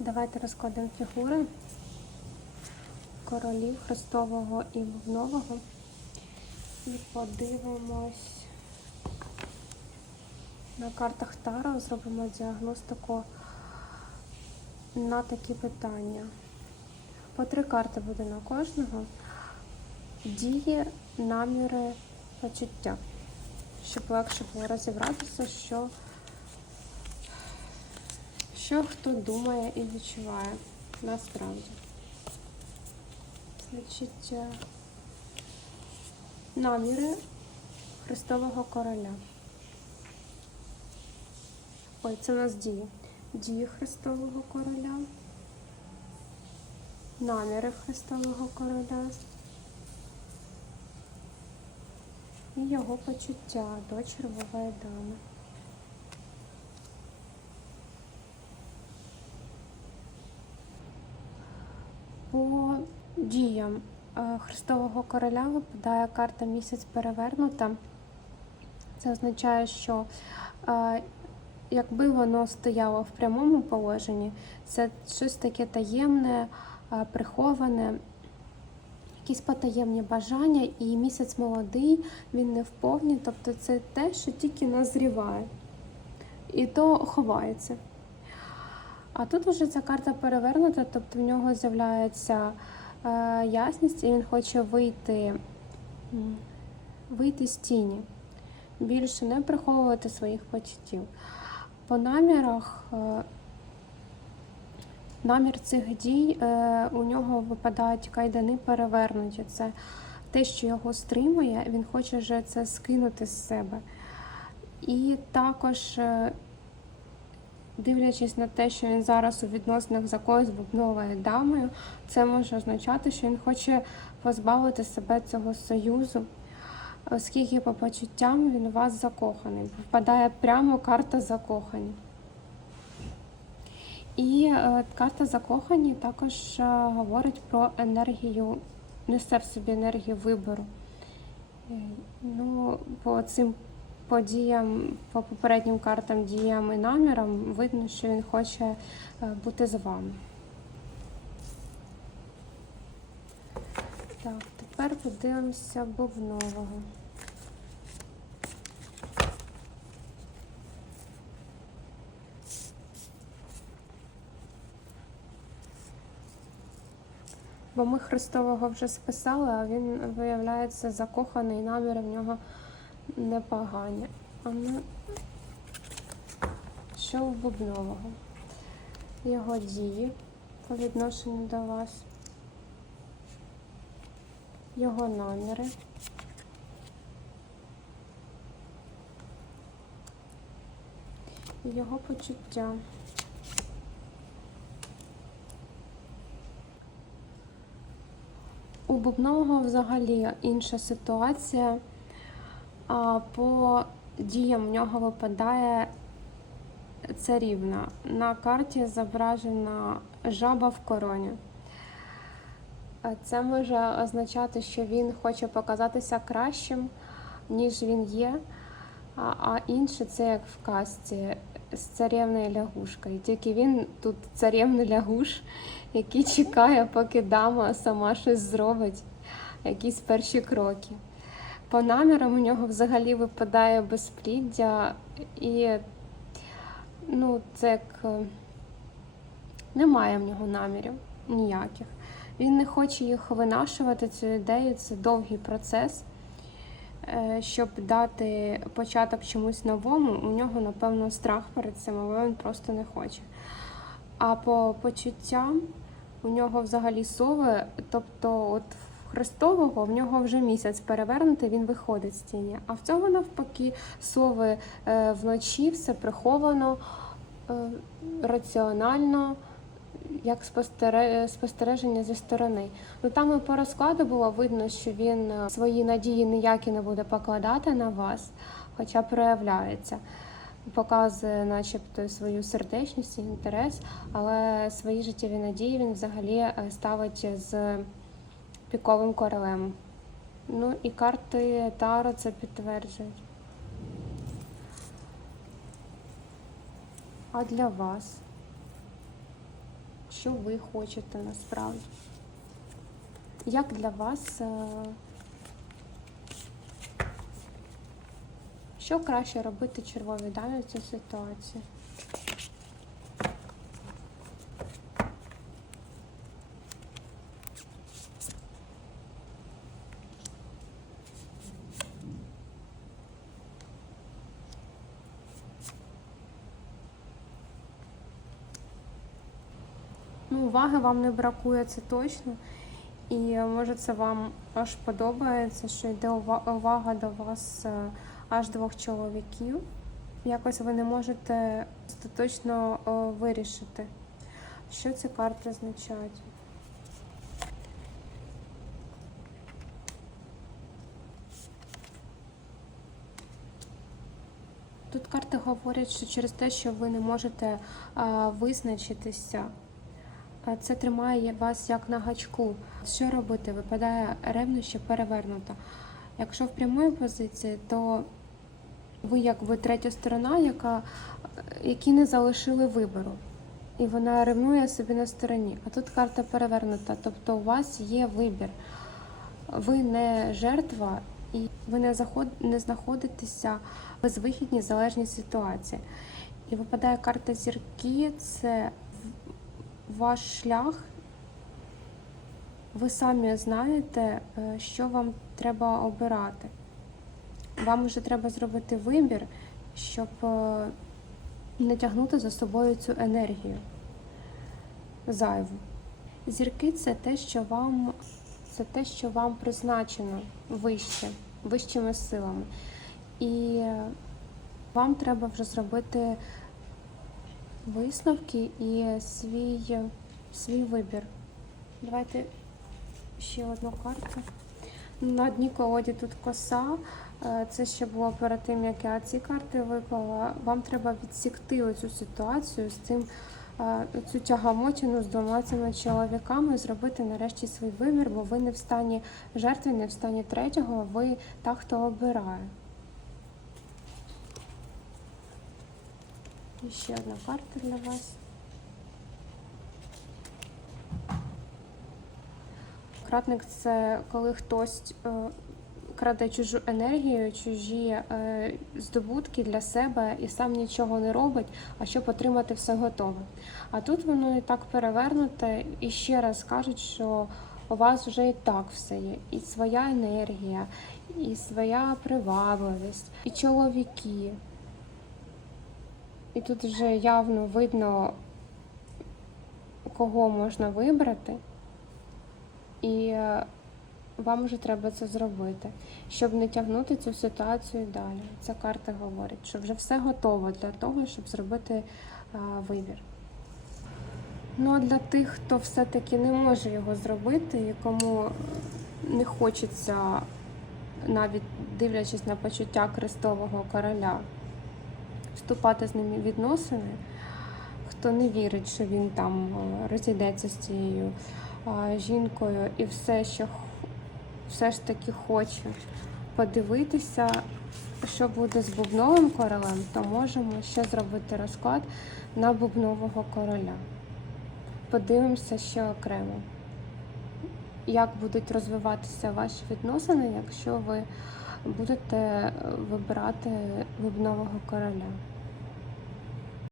Давайте розкладемо фігури королів Христового і Бубнового. І подивимось на картах Таро, зробимо діагностику на такі питання. По три карти буде на кожного. Дії, наміри, почуття. Щоб легше було розібратися, що, що хто думає і відчуває насправді. Значить, е, наміри Христового короля. Ой, це у нас дії. Дії Христового короля. Наміри Христового короля. І його почуття до червової дами. По діям е, Христового короля випадає карта місяць перевернута. Це означає, що е, якби воно стояло в прямому положенні, це щось таке таємне, е, приховане, якісь потаємні бажання, і місяць молодий, він не вповні, тобто це те, що тільки назріває, і то ховається. А тут вже ця карта перевернута, тобто в нього з'являється е, ясність, і він хоче вийти, вийти з тіні, більше не приховувати своїх почуттів. По намірах, е, намір цих дій е, у нього випадають кайдани перевернуті. Це те, що його стримує, він хоче вже це скинути з себе. І також. Дивлячись на те, що він зараз у відносинах з якоюсь бубновою дамою, це може означати, що він хоче позбавити себе цього союзу, оскільки по почуттям він у вас закоханий. Впадає прямо карта закохані. І е, карта закохані також е, говорить про енергію, несе в собі енергію вибору. Е, Ну, по цим подіям, по попереднім картам, діям і намірам видно, що він хоче е, бути з вами. Так, тепер подивимося Бовнового. Бо ми Христового вже списали, а він виявляється закоханий, наміри в нього непогані. А ну, що у Бубнового? Його дії по відношенню до вас, його наміри. Його почуття. У Бубнового взагалі інша ситуація. По діям в нього випадає царівна. На карті зображена жаба в короні. Це може означати, що він хоче показатися кращим, ніж він є. А, інше це як в казці з царівною лягушкою. Тільки він тут царівний лягуш, який чекає, поки дама сама щось зробить, якісь перші кроки. По намірам у нього взагалі випадає безпліддя, і ну, це як е, немає в нього намірів ніяких. Він не хоче їх винашувати, цю ідею, це довгий процес. Е, Щоб дати початок чомусь новому, у нього, напевно, страх перед цим, але він просто не хоче. А по почуттям у нього взагалі сови, тобто, от Христового в нього вже місяць перевернутий, він виходить з тіні. А в цього навпаки сови е, вночі все приховано, е, раціонально, як спостере- спостереження зі сторони. Ну там і по розкладу було видно, що він е, свої надії ніякі не буде покладати на вас, хоча проявляється. Показує, начебто, свою сердечність і інтерес, але свої життєві надії він взагалі ставить з піковим королем. Ну і карти Таро це підтверджують. А для вас? що ви хочете насправді. Як для вас, е, що краще робити червовій дамі в цій ситуації? Ну, уваги вам не бракує, це точно. І е, може це вам аж подобається, що йде увага до вас е, аж двох чоловіків. Якось ви не можете остаточно е, вирішити, що ці карти означають. Тут карти говорять, що через те, що ви не можете визначитися, а це тримає вас як на гачку. Що робити? Випадає ревнощі перевернута. Якщо в прямої позиції, то ви якби третя сторона, яка, які не залишили вибору. І вона ревнує собі на стороні. А тут карта перевернута. Тобто у вас є вибір. Ви не жертва, і ви не, заход... не знаходитеся в безвихідній залежній ситуації. І випадає карта зірки це ваш шлях. Ви самі знаєте, е, що вам треба обирати. Вам вже треба зробити вибір, щоб е, не тягнути за собою цю енергію зайву. Зірки це те, що вам це те, що вам призначено вище, вищими силами. І е, вам треба вже зробити висновки і свій, свій вибір. Давайте ще одну карту. На дні колоді тут коса. Е, Це ще було перед тим, як я ці карти виклала. Вам треба відсікти оцю ситуацію з цим, е, цю тягамотину з двома цими чоловіками, зробити нарешті свій вибір, бо ви не в стані жертви, не в стані третього, ви та, хто обирає. І одна карта для вас. Кратник це коли хтось е, краде чужу енергію, чужі е, здобутки для себе і сам нічого не робить, а щоб отримати все готове. А тут воно і так перевернуте, і ще раз кажуть, що у вас вже і так все є, і своя енергія, і своя привабливість, і чоловіки. І тут вже явно видно, кого можна вибрати. І е, вам вже треба це зробити, щоб не тягнути цю ситуацію далі. Ця карта говорить, що вже все готово для того, щоб зробити е, вибір. Ну а для тих, хто все-таки не може його зробити, і кому не хочеться, навіть дивлячись на почуття Христового короля, вступати з ними в відносини, хто не вірить, що він там е, розійдеться з цією жінкою і все, що все ж таки хоче подивитися, що буде з бубновим королем, то можемо ще зробити розклад на бубнового короля. Подивимося ще окремо, як будуть розвиватися ваші відносини, якщо ви будете вибирати бубнового короля.